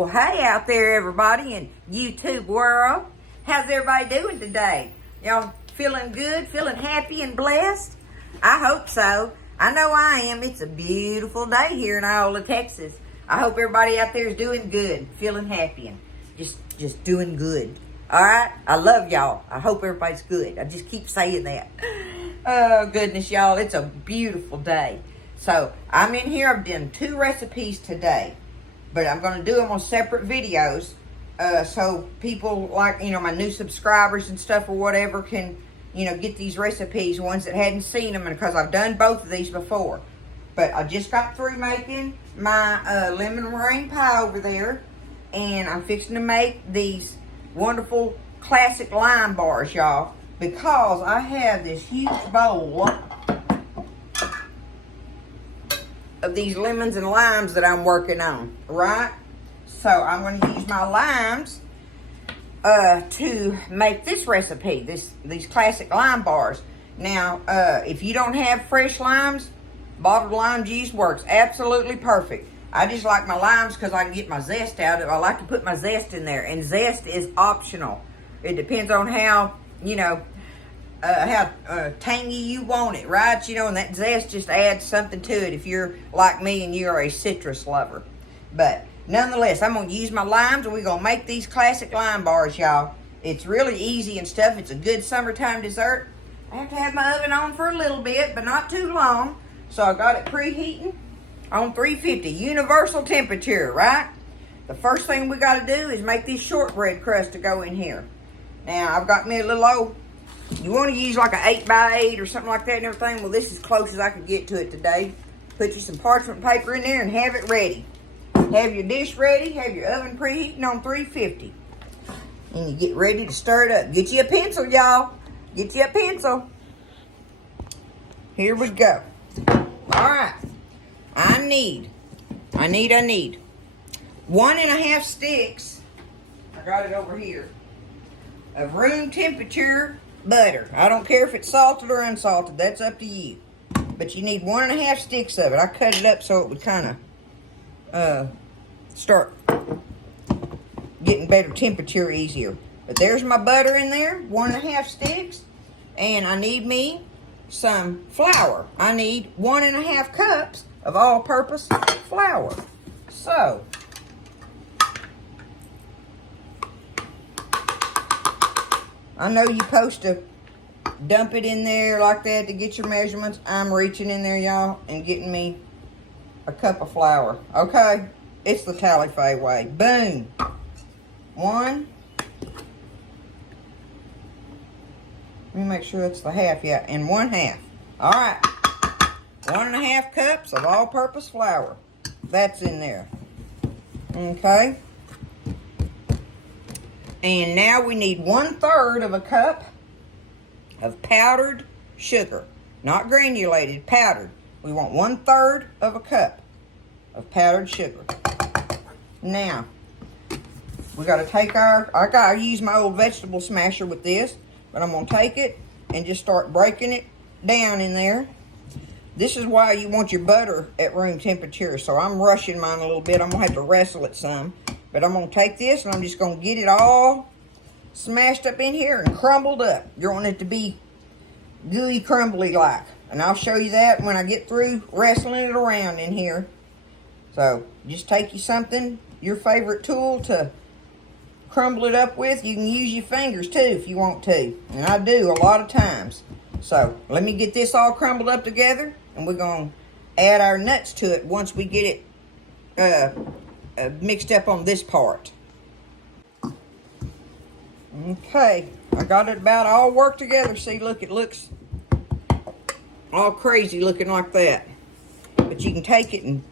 Well, hey out there, everybody in YouTube world. How's everybody doing today? Y'all feeling good, feeling happy and blessed? I hope so. I know I am. It's a beautiful day here in Iola, Texas. I hope everybody out there is doing good, feeling happy, and just doing good. All right? I love y'all. I hope everybody's good. I just keep saying that. Oh, goodness, y'all. It's a beautiful day. So, I'm in here. I've done 2 recipes today. But I'm going to do them on separate videos. So people like, my new subscribers and stuff or whatever can, get these recipes. Ones that hadn't seen them. Because I've done both of these before. But I just got through making my lemon meringue pie over there. And I'm fixing to make these wonderful classic lime bars, y'all. Because I have this huge bowl of these lemons and limes that I'm working on, right? So I'm going to use my limes to make this recipe, these classic lime bars. Now, if you don't have fresh limes, bottled lime juice works absolutely perfect. I just like my limes because I can get my zest out of it. I like to put my zest in there, and zest is optional. It depends on how, how tangy you want it, right? And that zest just adds something to it if you're like me and you're a citrus lover. But nonetheless, I'm going to use my limes and we're going to make these classic lime bars, y'all. It's really easy and stuff. It's a good summertime dessert. I have to have my oven on for a little bit, but not too long. So I got it preheating on 350, universal temperature, right? The first thing we got to do is make this shortbread crust to go in here. Now, I've got me a little old. You want to use like an 8x8 or something like that and everything. Well, this is as close as I can get to it today. Put you some parchment paper in there and have it ready. Have your dish ready. Have your oven preheating on 350. And you get ready to stir it up. Get you a pencil, y'all. Get you a pencil. Here we go. All right. I need 1.5 sticks. I got it over here. Of room temperature butter. I don't care if it's salted or unsalted. That's up to you. But you need 1.5 sticks of it. I cut it up so it would kind of start getting better temperature easier. But there's my butter in there. 1.5 sticks. And I need me some flour. I need 1.5 cups of all-purpose flour. So I know you're supposed to dump it in there like that to get your measurements. I'm reaching in there, y'all, and getting me a cup of flour. Okay? It's the Tally-Fay way. Boom. 1. Let me make sure that's the half. Yeah, and 1/2. All right. 1.5 cups of all-purpose flour. That's in there. Okay? And now we need 1/3 of a cup of powdered sugar. Not granulated, powdered. We want 1/3 of a cup of powdered sugar. Now, we got to take I got to use my old vegetable smasher with this, but I'm going to take it and just start breaking it down in there. This is why you want your butter at room temperature. So I'm rushing mine a little bit. I'm going to have to wrestle it some. But I'm going to take this and I'm just going to get it all smashed up in here and crumbled up. You want it to be gooey, crumbly like. And I'll show you that when I get through wrestling it around in here. So just take you something, your favorite tool to crumble it up with. You can use your fingers too if you want to. And I do a lot of times. So let me get this all crumbled up together. And we're going to add our nuts to it once we get it mixed up on this part. Okay, I got it about all worked together. See, look, it looks all crazy looking like that. But you can take it and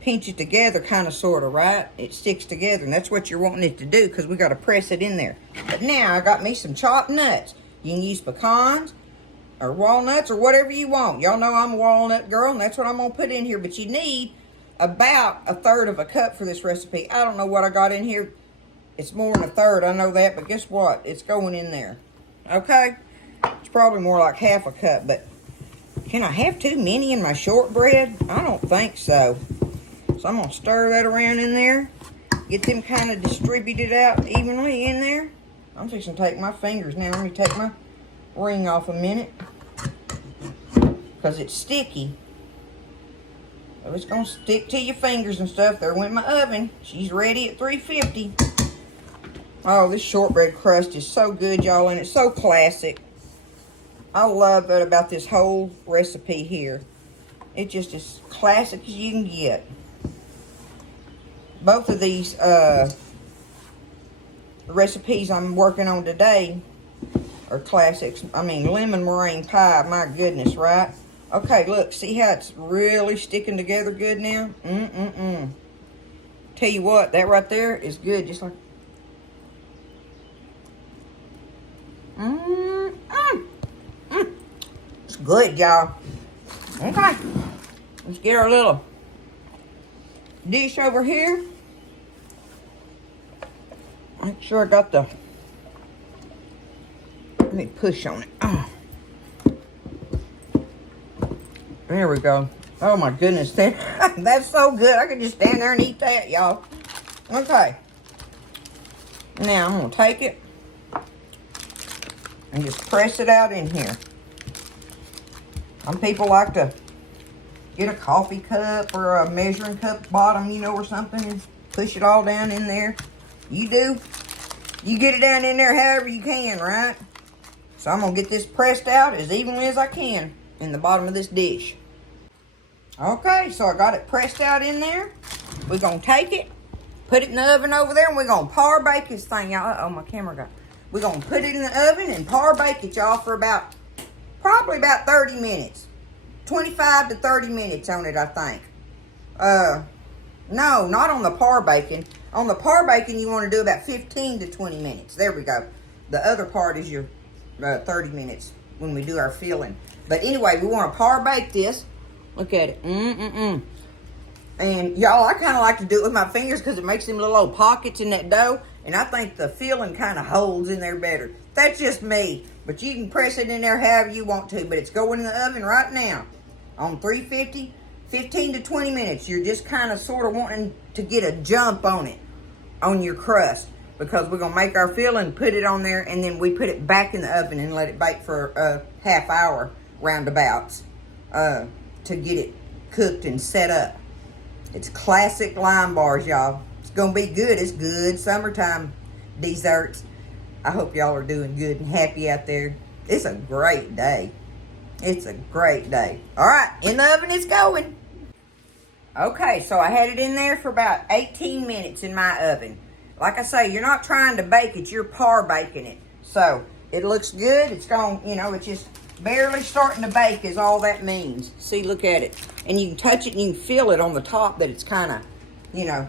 pinch it together kind of, sort of, right? It sticks together, and that's what you're wanting it to do because we got to press it in there. But now I got me some chopped nuts. You can use pecans or walnuts or whatever you want. Y'all know I'm a walnut girl, and that's what I'm going to put in here. But you need about 1/3 of a cup for this recipe. I don't know what I got in here. It's more than 1/3, I know that, but guess what? It's going in there. Okay? It's probably more like 1/2 a cup, but can I have too many in my shortbread? I don't think so. So I'm going to stir that around in there. Get them kind of distributed out evenly in there. I'm fixing to take my fingers now. Let me take my ring off a minute. Because it's sticky. So it's going to stick to your fingers and stuff. There went my oven. She's ready at 350. Oh, this shortbread crust is so good, y'all, and it's so classic. I love that about this whole recipe here. It just is classic as you can get. Both of these recipes I'm working on today are classics. I mean, lemon meringue pie, my goodness, right? Okay, look, see how it's really sticking together good now? Tell you what, that right there is good, just like... It's good, y'all. Okay, let's get our little dish over here. Make sure I got the... Let me push on it. Oh. There we go. Oh my goodness, that's so good. I could just stand there and eat that, y'all. Okay. Now I'm gonna take it and just press it out in here. Some people like to get a coffee cup or a measuring cup bottom, you know, or something, and push it all down in there. You do. You get it down in there however you can, right? So I'm gonna get this pressed out as evenly as I can in the bottom of this dish. Okay, so I got it pressed out in there. We're gonna take it, put it in the oven over there, and we're gonna par bake this thing, y'all. Uh-oh, my camera got... We're gonna put it in the oven and par bake it, y'all, for probably about 30 minutes. 25 to 30 minutes on it, I think. No, not on the par baking. On the par baking, you want to do about 15 to 20 minutes. There we go. The other part is your 30 minutes when we do our filling. But anyway, we want to par bake this. Look at it. And y'all, I kind of like to do it with my fingers because it makes them little old pockets in that dough. And I think the filling kind of holds in there better. That's just me. But you can press it in there however you want to. But it's going in the oven right now on 350, 15 to 20 minutes. You're just kind of sort of wanting to get a jump on it, on your crust. Because we're going to make our filling, put it on there, and then we put it back in the oven and let it bake for a half hour roundabouts to get it cooked and set up. It's classic lime bars, y'all. It's going to be good. It's good summertime desserts. I hope y'all are doing good and happy out there. It's a great day. It's a great day. All right, in the oven it's going. Okay, so I had it in there for about 18 minutes in my oven. Like I say, you're not trying to bake it, you're par baking it. So it looks good. It's going, you know, it's just barely starting to bake is all that means. See, look at it. And you can touch it and you can feel it on the top that it's kind of, you know,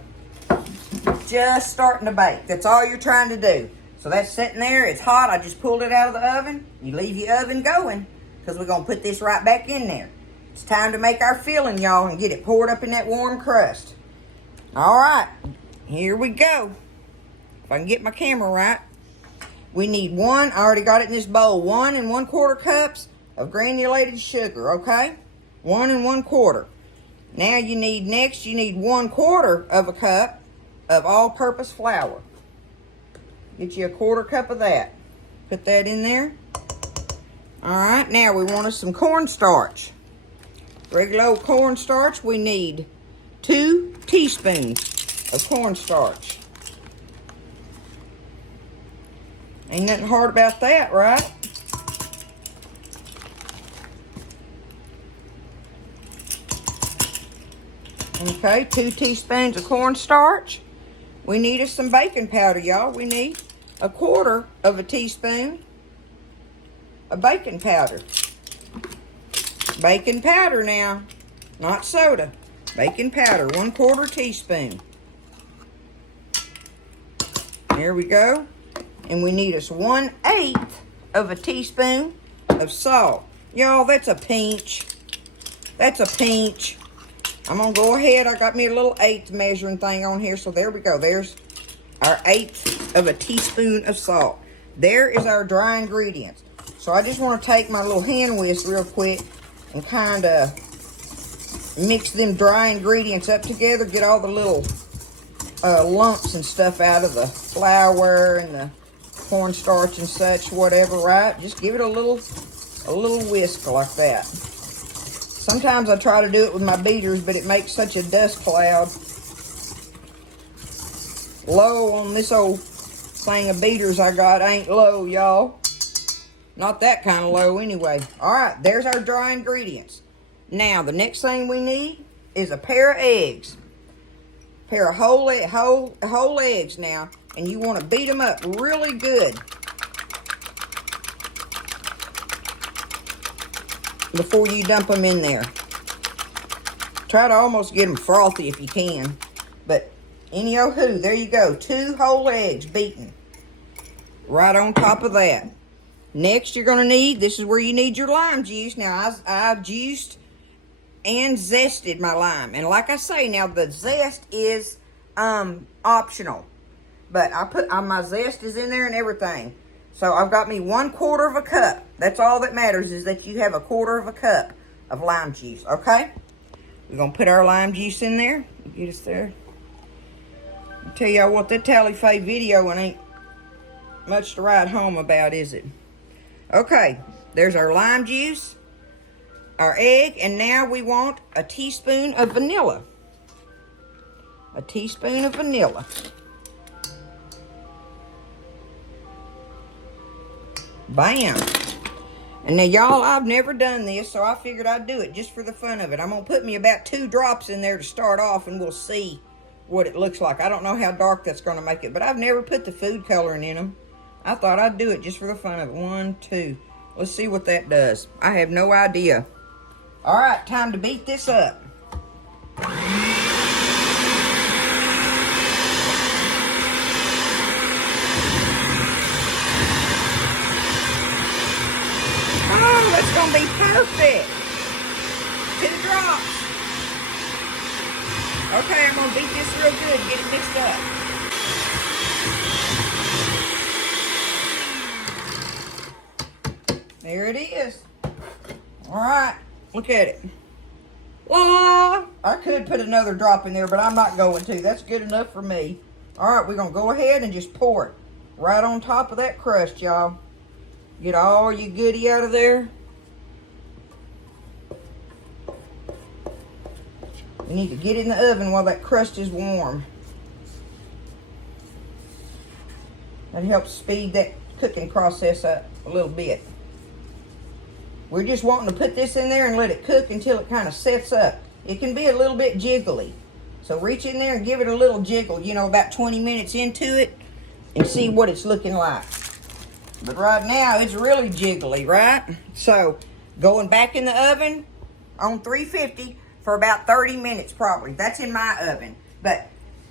just starting to bake. That's all you're trying to do. So that's sitting there. It's hot. I just pulled it out of the oven. You leave your oven going because we're going to put this right back in there. It's time to make our filling, y'all, and get it poured up in that warm crust. All right. Here we go. If I can get my camera right. We need I already got it in this bowl, 1 1/4 cups of granulated sugar, okay? 1 1/4. Now you need 1/4 of a cup of all-purpose flour. Get you a 1/4 cup of that. Put that in there. All right, now we want us some cornstarch. Regular old cornstarch, we need 2 teaspoons of cornstarch. Ain't nothing hard about that, right? Okay, 2 teaspoons of cornstarch. We need us some baking powder, y'all. We need 1/4 teaspoon of baking powder. Baking powder now, not soda. Baking powder, 1/4 teaspoon. There we go. And we need us 1/8 teaspoon of salt. Y'all, that's a pinch. That's a pinch. I'm going to go ahead. I got me a little 1/8 measuring thing on here. So there we go. There's our 1/8 teaspoon of salt. There is our dry ingredients. So I just want to take my little hand whisk real quick and kind of mix them dry ingredients up together. Get all the little lumps and stuff out of the flour and the cornstarch and such, whatever, right? Just give it a little whisk like that. Sometimes I try to do it with my beaters, but it makes such a dust cloud. Low on this old thing of beaters I got ain't low, y'all. Not that kind of low anyway. All right, there's our dry ingredients. Now, the next thing we need is a pair of eggs. A pair of whole eggs now. And you want to beat them up really good before you dump them in there. Try to almost get them frothy if you can. But any-oh-hoo, there you go. 2 whole eggs beaten. Right on top of that. Next, you're going to need, this is where you need your lime juice. Now, I've juiced and zested my lime. And like I say, now the zest is optional. But I put, my zest is in there and everything. So I've got me 1/4 of a cup. That's all that matters, is that you have a 1/4 of a cup of lime juice, okay? We're going to put our lime juice in there. Get us there. I'll tell y'all what, that tally-fay video ain't much to write home about, is it? Okay, there's our lime juice, our egg, and now we want a teaspoon of vanilla. A teaspoon of vanilla. Bam. And now, y'all, I've never done this, so I figured I'd do it just for the fun of it. I'm going to put me about 2 drops in there to start off, and we'll see what it looks like. I don't know how dark that's going to make it, but I've never put the food coloring in them. I thought I'd do it just for the fun of it. 1, 2. Let's see what that does. I have no idea. All right, time to beat this up. Oh, that's going to be perfect. 2 drops. Okay, I'm going to beat this real good. Get it mixed up. There it is. All right, look at it. La! I could put another drop in there, but I'm not going to. That's good enough for me. All right, we're going to go ahead and just pour it right on top of that crust, y'all. Get all your goodie out of there. You need to get in the oven while that crust is warm. That helps speed that cooking process up a little bit. We're just wanting to put this in there and let it cook until it kind of sets up. It can be a little bit jiggly. So reach in there and give it a little jiggle, you know, about 20 minutes into it, and see what it's looking like. But right now, it's really jiggly, right? So, going back in the oven on 350 for about 30 minutes probably. That's in my oven. But,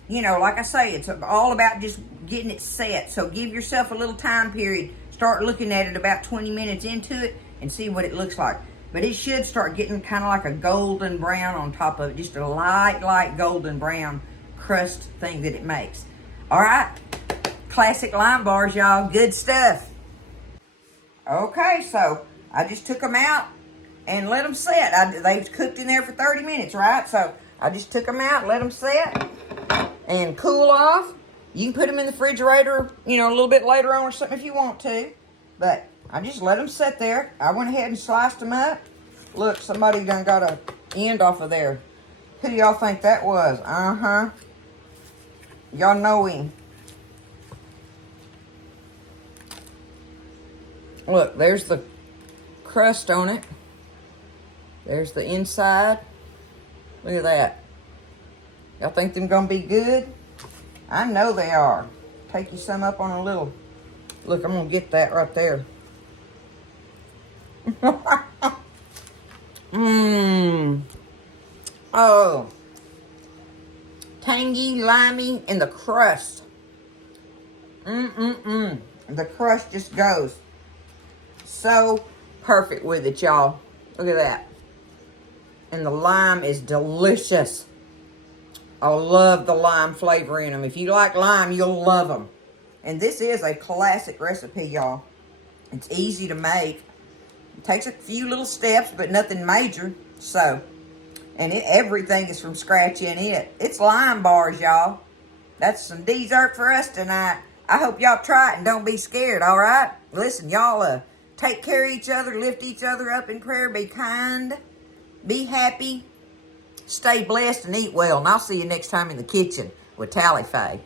you know, like I say, it's all about just getting it set. So, give yourself a little time period. Start looking at it about 20 minutes into it and see what it looks like. But it should start getting kind of like a golden brown on top of it. Just a light golden brown crust thing that it makes. All right. Classic lime bars, y'all. Good stuff. Okay, so I just took them out and let them set. They've cooked in there for 30 minutes, right? So I just took them out, let them set and cool off. You can put them in the refrigerator, you know, a little bit later on or something if you want to. But I just let them sit there. I went ahead and sliced them up. Look, somebody done got a end off of there. Who do y'all think that was? Uh-huh. Y'all know him. Look, there's the crust on it. There's the inside. Look at that. Y'all think them gonna be good? I know they are. Take you some up on a little. Look, I'm gonna get that right there. Mmm. Oh. Tangy, limey, and the crust. The crust just goes so perfect with it, y'all. Look at that. And the lime is delicious. I love the lime flavor in them. If you like lime, you'll love them. And this is a classic recipe, y'all. It's easy to make. It takes a few little steps, but nothing major. So, and everything is from scratch in it. It's lime bars, y'all. That's some dessert for us tonight. I hope y'all try it and don't be scared, all right? Listen, y'all take care of each other, lift each other up in prayer, be kind, be happy, stay blessed, and eat well. And I'll see you next time in the kitchen with Tally Faye.